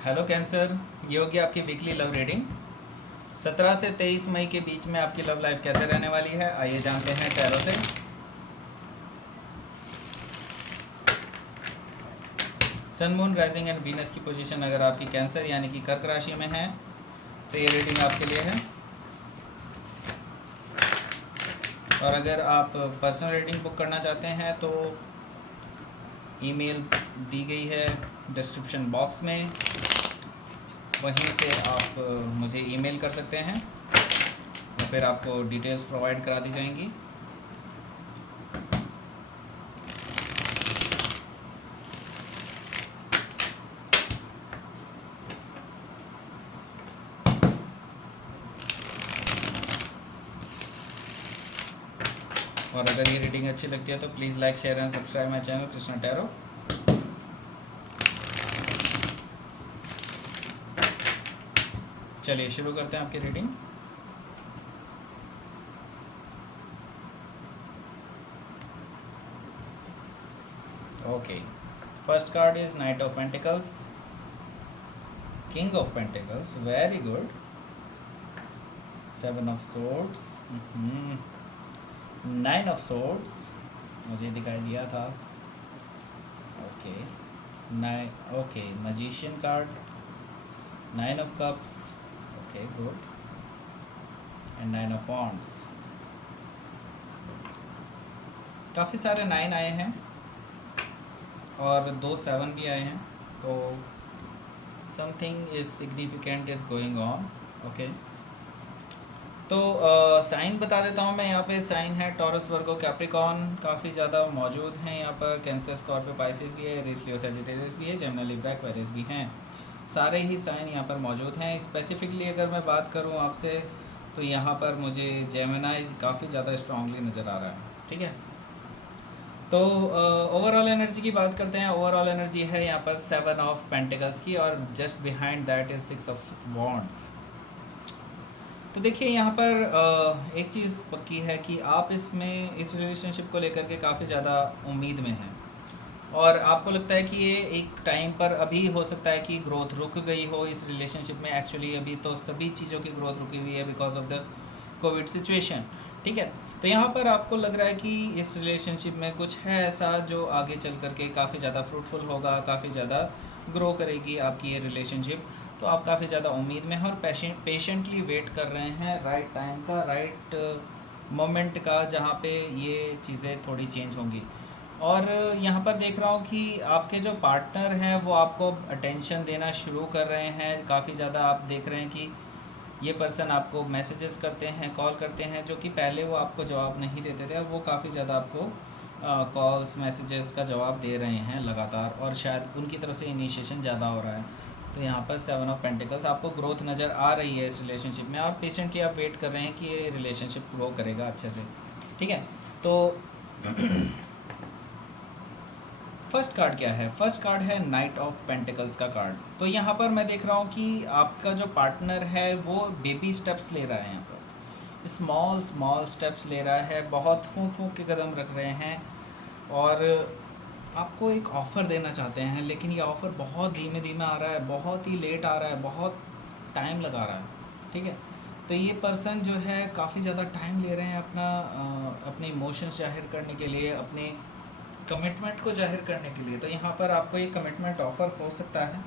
Hello cancer, ये होगी आपकी वीकली लव रीडिंग। 17 से 23 मई के बीच में आपकी लव लाइफ कैसे रहने वाली है, आइए जानते हैं टैरो से। सन, मून, राइजिंग एंड वीनस की पोजीशन अगर आपकी कैंसर यानी कि कर्क राशि में है तो ये रीडिंग आपके लिए है। और अगर आप पर्सनल रीडिंग बुक करना चाहते हैं तो ईमेल दी गई है डिस्क्रिप्शन बॉक्स में, वहीं से आप मुझे ईमेल कर सकते हैं और फिर आपको डिटेल्स प्रोवाइड करा दी जाएंगी। और अगर ये रीडिंग अच्छी लगती है तो please like, share and subscribe my channel Krishna tarot. चलिए शुरू करते हैं आपकी reading. Okay, first card is night of pentacles, king of pentacles, very good. Seven of swords, nine of swords मुझे दिखाई दिया था। Okay, okay, magician card, nine of cups, okay good, and nine of wands. काफ़ी सारे 9 आए हैं और 2 7 भी आए हैं, तो something is significant is going on. Okay, तो साइन बता देता हूँ मैं। यहाँ पे साइन है टॉरस, वर्गो, कैप्रिकॉर्न काफ़ी ज़्यादा मौजूद हैं यहाँ पर। कैंसर, स्कॉर्पियो, पाइसिस भी है, एरीज, लियो, सैजिटेरियस भी है, जेमिनी, लिब्रा, एक्वेरियस भी हैं। सारे ही साइन यहाँ पर मौजूद हैं। स्पेसिफिकली अगर मैं बात करूँ आपसे तो यहाँ पर मुझे जेमिनी काफ़ी ज़्यादा स्ट्रांगली नज़र आ रहा है। ठीक है, तो ओवरऑल एनर्जी की बात करते हैं। ओवरऑल एनर्जी है यहाँ पर 7 ऑफ पेंटिकल्स की और just behind that is 6 of wands. तो देखिए यहाँ पर एक चीज़ पक्की है कि आप इसमें इस रिलेशनशिप को लेकर के काफ़ी ज़्यादा उम्मीद में हैं और आपको लगता है कि ये एक टाइम पर अभी हो सकता है कि ग्रोथ रुक गई हो इस रिलेशनशिप में। एक्चुअली अभी तो सभी चीज़ों की ग्रोथ रुकी हुई है because of the Covid situation. ठीक है, तो यहाँ पर आपको लग रहा है कि इस रिलेशनशिप में कुछ है ऐसा जो आगे चल करके काफ़ी ज़्यादा फ्रूटफुल होगा, काफ़ी ज़्यादा ग्रो करेगी आपकी ये रिलेशनशिप। तो आप काफ़ी ज़्यादा उम्मीद में हैं और पेशेंटली वेट कर रहे हैं राइट टाइम का, राइट मोमेंट का, जहाँ पे ये चीज़ें थोड़ी चेंज होंगी। और यहाँ पर देख रहा हूँ कि आपके जो पार्टनर हैं वो आपको अटेंशन देना शुरू कर रहे हैं काफ़ी ज़्यादा। आप देख रहे हैं कि ये पर्सन आपको मैसेजेस करते हैं, कॉल करते हैं, जो कि पहले वो आपको जवाब नहीं देते थे, अब वो काफ़ी ज़्यादा आपको कॉल्स, मैसेजेस का जवाब दे रहे हैं लगातार और शायद उनकी तरफ से इनिशिएशन ज़्यादा हो रहा है। तो यहाँ पर 7 ऑफ पेंटिकल्स आपको ग्रोथ नज़र आ रही है इस रिलेशनशिप में और पेशेंटली आप वेट कर रहे हैं कि ये रिलेशनशिप ग्रो करेगा अच्छे से। ठीक है, तो फर्स्ट कार्ड क्या है? फर्स्ट कार्ड है नाइट ऑफ पेंटिकल्स का कार्ड। तो यहाँ पर मैं देख रहा हूँ कि आपका जो पार्टनर है वो बेबी स्टेप्स ले रहा है, यहाँ पर स्मॉल स्मॉल स्टेप्स ले रहा है, बहुत फूंक फूंक के कदम रख रहे हैं और आपको एक ऑफ़र देना चाहते हैं, लेकिन ये ऑफ़र बहुत धीमे धीमे आ रहा है, बहुत ही लेट आ रहा है, बहुत टाइम लगा रहा है। ठीक है, तो ये पर्सन जो है काफ़ी ज़्यादा टाइम ले रहे हैं अपने इमोशंस जाहिर करने के लिए, अपने कमिटमेंट को जाहिर करने के लिए। तो यहाँ पर आपको ये कमिटमेंट ऑफ़र हो सकता है,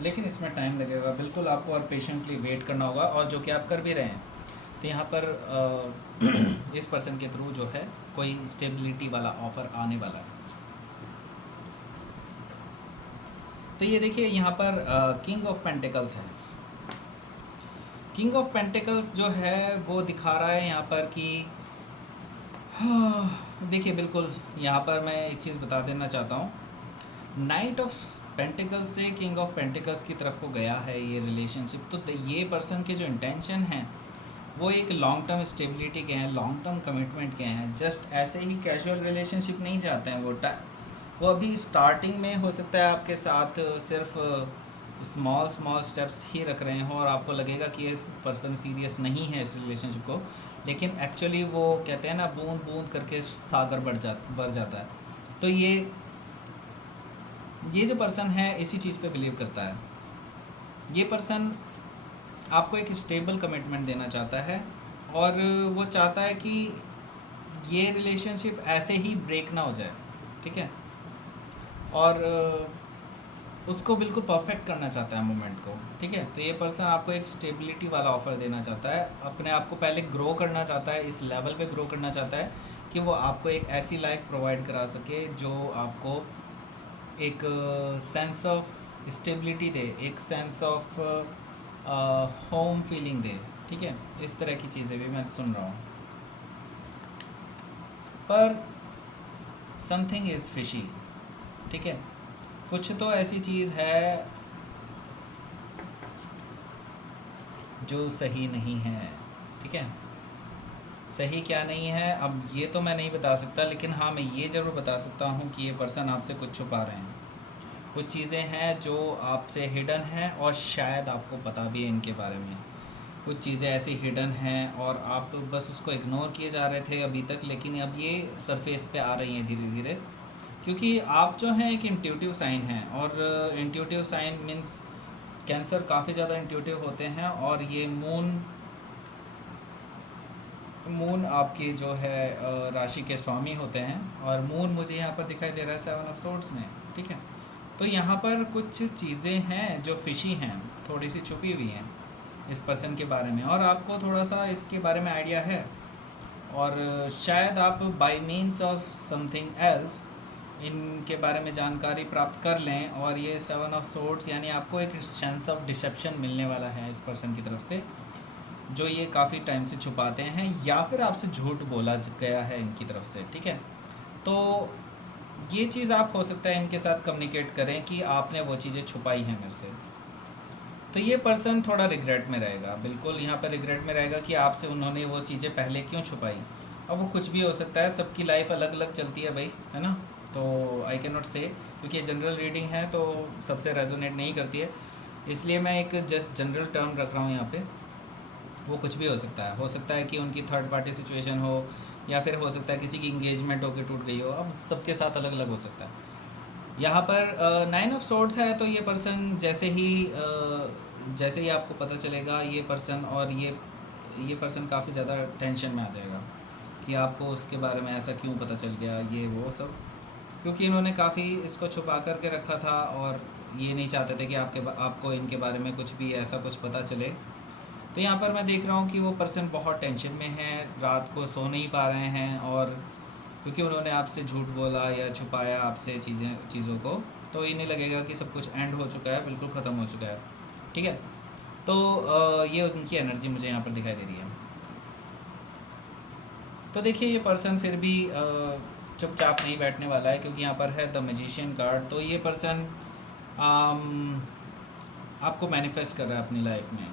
लेकिन इसमें टाइम लगेगा। बिल्कुल आपको और पेशेंटली वेट करना होगा और जो कि आप कर भी रहे हैं। तो यहाँ पर इस पर्सन के थ्रू जो है कोई स्टेबिलिटी वाला ऑफ़र आने वाला है। तो ये देखिए यहाँ पर किंग ऑफ पेंटिकल्स है। किंग ऑफ पेंटिकल्स जो है वो दिखा रहा है यहाँ पर कि देखिए, बिल्कुल यहाँ पर मैं एक चीज़ बता देना चाहता हूँ। नाइट ऑफ पेंटिकल्स से किंग ऑफ पेंटिकल्स की तरफ को गया है ये रिलेशनशिप। तो ये पर्सन के जो इंटेंशन हैं वो एक लॉन्ग टर्म स्टेबिलिटी के हैं, लॉन्ग टर्म कमिटमेंट के हैं। जस्ट ऐसे ही कैजुअल रिलेशनशिप नहीं चाहते हैं वो अभी स्टार्टिंग में हो सकता है आपके साथ सिर्फ स्मॉल स्मॉल स्टेप्स ही रख रहे हो और आपको लगेगा कि इस पर्सन सीरियस नहीं है इस रिलेशनशिप को, लेकिन एक्चुअली वो कहते हैं ना, बूंद बूंद करके सागर बढ़ जाता है। तो ये जो पर्सन है इसी चीज़ पे बिलीव करता है। ये पर्सन आपको एक स्टेबल कमिटमेंट देना चाहता है, और वो चाहता है कि ये रिलेशनशिप ऐसे ही ब्रेक ना हो जाए, ठीक है। और उसको बिल्कुल परफेक्ट करना चाहता है मोमेंट को, ठीक है। तो ये पर्सन आपको एक स्टेबिलिटी वाला ऑफ़र देना चाहता है, अपने आप को पहले ग्रो करना चाहता है, इस लेवल पे ग्रो करना चाहता है कि वो आपको एक ऐसी लाइफ प्रोवाइड करा सके जो आपको एक सेंस ऑफ स्टेबिलिटी दे, एक सेंस ऑफ होम फीलिंग दे, ठीक है। इस तरह की चीज़ें भी मैं सुन रहा हूँ, पर समथिंग इज़ फिशी, ठीक है। कुछ तो ऐसी चीज़ है जो सही नहीं है, ठीक है। सही क्या नहीं है अब ये तो मैं नहीं बता सकता, लेकिन हाँ मैं ये ज़रूर बता सकता हूँ कि ये पर्सन आपसे कुछ छुपा रहे हैं। कुछ चीज़ें हैं जो आपसे हिडन हैं और शायद आपको पता भी है इनके बारे में। कुछ चीज़ें ऐसी हिडन हैं और आप बस उसको इग्नोर किए जा रहे थे अभी तक, लेकिन अब ये सरफेस पे आ रही हैं धीरे धीरे, क्योंकि आप जो हैं एक इंट्यूटिव साइन हैं, और इंट्यूटिव साइन मीन्स कैंसर काफ़ी ज़्यादा इंट्यूटिव होते हैं। और ये मून आपकी जो है राशि के स्वामी होते हैं, और मून मुझे यहाँ पर दिखाई दे रहा है 7 ऑफ सोर्ड्स में, ठीक है। तो यहाँ पर कुछ चीज़ें हैं जो फिशी हैं, थोड़ी सी छुपी हुई हैं इस पर्सन के बारे में, और आपको थोड़ा सा इसके बारे में आइडिया है, और शायद आप bye means of something else इनके बारे में जानकारी प्राप्त कर लें, और ये 7 ऑफ सोर्ड्स यानी आपको एक सेंस ऑफ डिसेप्शन मिलने वाला है इस पर्सन की तरफ से, जो ये काफ़ी टाइम से छुपाते हैं या फिर आपसे झूठ बोला गया है इनकी तरफ से, ठीक है। तो ये चीज़ आप हो सकता है इनके साथ कम्युनिकेट करें कि आपने वो चीज़ें छुपाई हैं मेरे से। तो ये पर्सन थोड़ा रिग्रेट में रहेगा, बिल्कुल यहाँ पर रिग्रेट में रहेगा कि आपसे उन्होंने वो चीज़ें पहले क्यों छुपाई। अब वो कुछ भी हो सकता है, सबकी लाइफ अलग अलग चलती है भाई, है ना। तो आई कैन नॉट से, क्योंकि ये जनरल रीडिंग है तो सबसे रेजोनेट नहीं करती है, इसलिए मैं एक जस्ट जनरल टर्म रख रहा हूँ यहाँ पे। वो कुछ भी हो सकता है कि उनकी थर्ड पार्टी सिचुएशन हो, या फिर हो सकता है किसी की इंगेजमेंट होकर टूट गई हो, अब सबके साथ अलग अलग हो सकता है। यहाँ पर 9 ऑफ सोर्ड्स है, तो ये पर्सन जैसे ही आपको पता चलेगा ये पर्सन, और ये पर्सन काफ़ी ज़्यादा टेंशन में आ जाएगा कि आपको उसके बारे में ऐसा क्यों पता चल गया, ये वो सब, क्योंकि इन्होंने काफ़ी इसको छुपा करके रखा था, और ये नहीं चाहते थे कि आपको इनके बारे में कुछ भी ऐसा कुछ पता चले। तो यहाँ पर मैं देख रहा हूँ कि वो पर्सन बहुत टेंशन में है, रात को सो नहीं पा रहे हैं, और क्योंकि उन्होंने आपसे झूठ बोला या छुपाया आपसे चीज़ों को, तो इन्हें लगेगा कि सब कुछ एंड हो चुका है, बिल्कुल ख़त्म हो चुका है, ठीक है। तो ये उनकी एनर्जी मुझे यहाँ पर दिखाई दे रही है। तो देखिए ये पर्सन फिर भी चुपचाप नहीं बैठने वाला है, क्योंकि यहाँ पर है द मैजिशियन कार्ड। तो ये पर्सन आपको मैनिफेस्ट कर रहा है अपनी लाइफ में,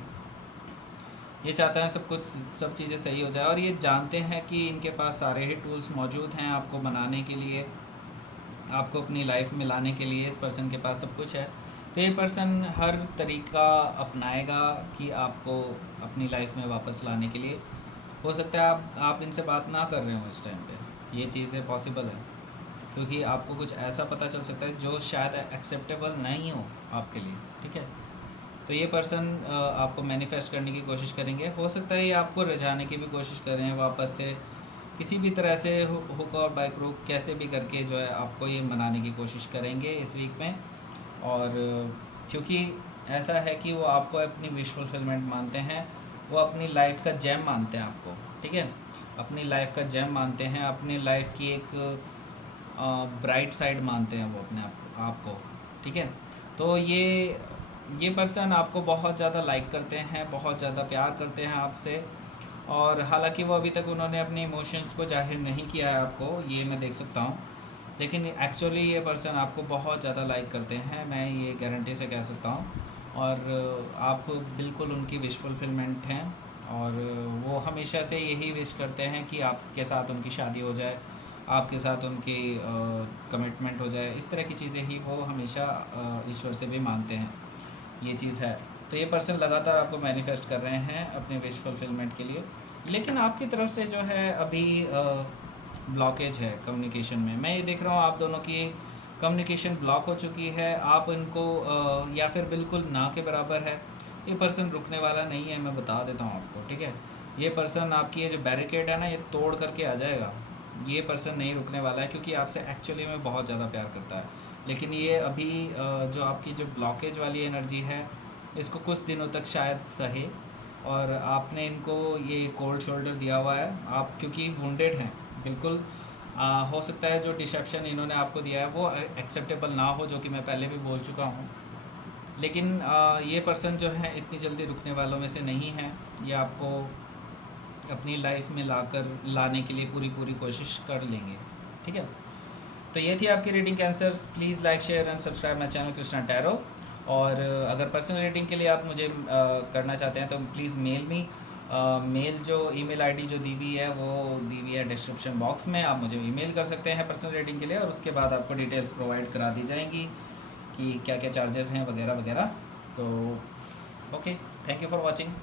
ये चाहता है सब चीज़ें सही हो जाए, और ये जानते हैं कि इनके पास सारे ही टूल्स मौजूद हैं आपको बनाने के लिए, आपको अपनी लाइफ में लाने के लिए इस पर्सन के पास सब कुछ है। तो ये पर्सन हर तरीका अपनाएगा कि आपको अपनी लाइफ में वापस लाने के लिए। हो सकता है आप इनसे बात ना कर रहे हो इस टाइम पे, ये चीज़ें पॉसिबल है, क्योंकि आपको कुछ ऐसा पता चल सकता है जो शायद एक्सेप्टेबल नहीं हो आपके लिए, ठीक है। तो ये पर्सन आपको मैनिफेस्ट करने की कोशिश करेंगे, हो सकता है ये आपको रिझाने की भी कोशिश करें वापस से, किसी भी तरह से हुक और बाय क्रूक कैसे भी करके जो है आपको ये मनाने की कोशिश करेंगे इस वीक में। और क्योंकि ऐसा है कि वो आपको अपनी विश फुलफिलमेंट मानते हैं, वो अपनी लाइफ का जेम मानते हैं आपको, ठीक है। अपनी लाइफ का जेम मानते हैं, अपनी लाइफ की एक ब्राइट साइड मानते हैं वो अपने आपको, ठीक है। तो ये पर्सन आपको बहुत ज़्यादा लाइक करते हैं, बहुत ज़्यादा प्यार करते हैं आपसे, और हालांकि वो अभी तक उन्होंने अपने इमोशंस को जाहिर नहीं किया है आपको, ये मैं देख सकता हूँ, लेकिन एक्चुअली ये पर्सन आपको बहुत ज़्यादा लाइक करते हैं, मैं ये गारंटी से कह सकता हूँ। और आप बिल्कुल उनकी विश फुलफिलमेंट हैं, और वो हमेशा से यही विश करते हैं कि आपके साथ उनकी शादी हो जाए, आपके साथ उनकी कमिटमेंट हो जाए, इस तरह की चीज़ें ही वो हमेशा ईश्वर से भी मांगते हैं, ये चीज़ है। तो ये पर्सन लगातार आपको मैनिफेस्ट कर रहे हैं अपने विश फुलफिलमेंट के लिए, लेकिन आपकी तरफ से जो है अभी ब्लॉकेज है कम्युनिकेशन में। मैं ये देख रहा हूँ आप दोनों की कम्युनिकेशन ब्लॉक हो चुकी है, आप इनको या फिर बिल्कुल ना के बराबर है। ये पर्सन रुकने वाला नहीं है, मैं बता देता हूँ आपको, ठीक है। ये पर्सन आपकी ये जो बैरिकेड है ना, ये तोड़ करके आ जाएगा। ये पर्सन नहीं रुकने वाला है क्योंकि आपसे एक्चुअली में बहुत ज़्यादा प्यार करता है। लेकिन ये अभी जो आपकी जो ब्लॉकेज वाली एनर्जी है, इसको कुछ दिनों तक शायद सहे। और आपने इनको ये कोल्ड शोल्डर दिया हुआ है, आप क्योंकि वुंडेड हैं बिल्कुल। हो सकता है जो डिसेप्शन इन्होंने आपको दिया है वो एक्सेप्टेबल ना हो, जो कि मैं पहले भी बोल चुका हूँ। लेकिन ये पर्सन जो है इतनी जल्दी रुकने वालों में से नहीं है। ये आपको अपनी लाइफ में लाने के लिए पूरी पूरी कोशिश कर लेंगे, ठीक है। तो ये थी आपकी reading cancers. Please like share and subscribe my channel Krishna tarot. और अगर पर्सनल रीडिंग के लिए आप मुझे करना चाहते हैं तो प्लीज़ मेल मी। मेल जो ईमेल आईडी जो दी हुई है वो दी हुई है डिस्क्रिप्शन बॉक्स में, आप मुझे ईमेल कर सकते हैं पर्सनल रीडिंग के लिए। और उसके बाद आपको डिटेल्स प्रोवाइड करा दी जाएंगी कि क्या क्या चार्जेस हैं वगैरह वगैरह। तो okay, thank you for watching.